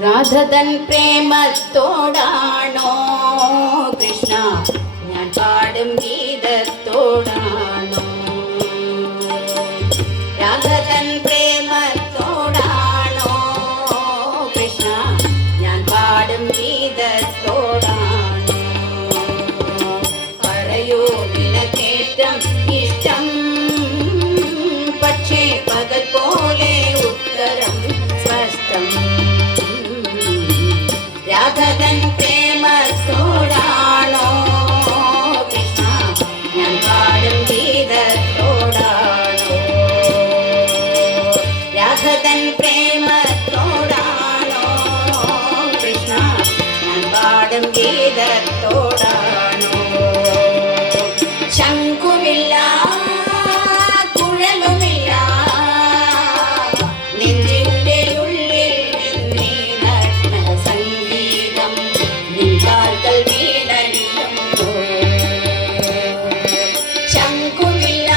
രാധതൻ പ്രേമത്തോടാണോ കൃഷ്ണ ഞാൻ പാടും ഗീതത്തോടാണോ? രാധതൻ പ്രേമത്തോടാണോ കൃഷ്ണ ഞാൻ പാടും ഗീതത്തോടാണോ? പറയൂ നിനക്കേറ്റം ഇഷ്ടം, പക്ഷേ പകൽ പോലെ ഉത്തരം സ്പഷ്ടം. രാധതൻ പ്രേമത്തോടാണോ കൃഷ്ണ ഞാൻ പാടും ഗീതത്തോടാണോ? രാധതൻ പ്രേമത്തോടാണോ കൃഷ്ണ ഞാൻ പാടും ഗീതത്തോടാണോ? ശംഖുമില്ല കുഴലുമില്ല നെഞ്ചിന്റെ ഉള്ളിൽ നിന്നീ നഗ്ന സംഗീതം നിൻകാൽക്കൽ വീണടിയുന്നു. ശംഖുമില്ല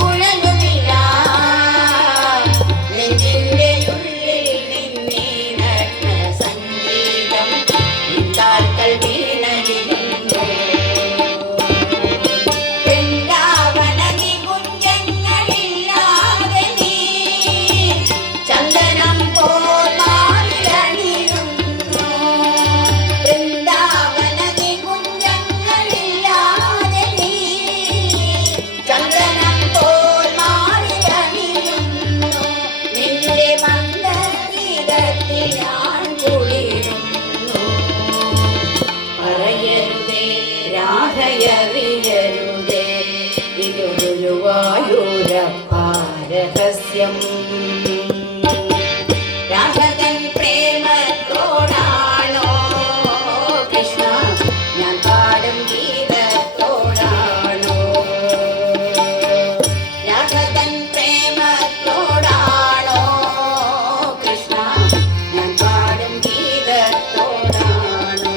കുഴലുമില്ല നെഞ്ചിന്റെ ഉള്ളിൽ നിന്നീ നഗ്ന സംഗീതം നിൻകാൽക്കൽ വീണടിയുന്നു. യറിയരുതേ ഇത് ഗുരുവായൂരപ്പ രഹസ്യം. രാധതൻ പ്രേമത്തോടാണോ കൃഷ്ണ ഞാൻ പാടും ഗീതത്തോടാണോ? രാധതൻ പ്രേമത്തോടാണോ കൃഷ്ണ ഞാൻ പാടും ഗീതത്തോടാണോ?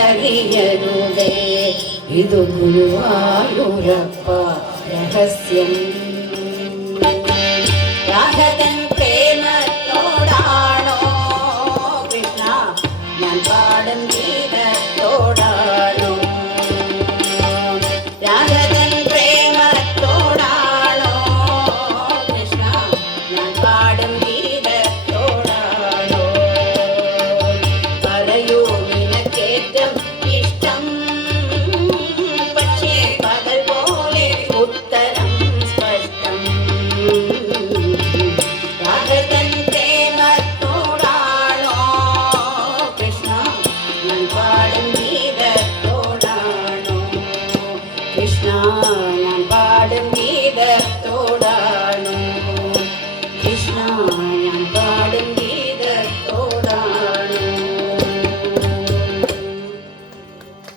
രാധയറിയരുതേ ഇത് ഗുരുവായൂരപ്പ രഹസ്യം. രാധതൻ പ്രേമത്തോടാണോ കൃഷ്ണ ഞാൻ പാടും ഗീതത്തോടാണോ? രാധതൻ പ്രേമത്തോടാണോ കൃഷ്ണ ഞാൻ പാടും ഗീതത്തോടാണോ? പറയൂ നിനക്കേറ്റം ഇഷ്ടം, പക്ഷേ പകൽ പോലെ ഉത്തരം സ്പഷ്ടം. രാധതൻ പ്രേമത്തോടാണോ കൃഷ്ണ ഞാൻ പാടും ഗീതത്തോടാണോ? കൃഷ്ണ ഞാൻ പാടും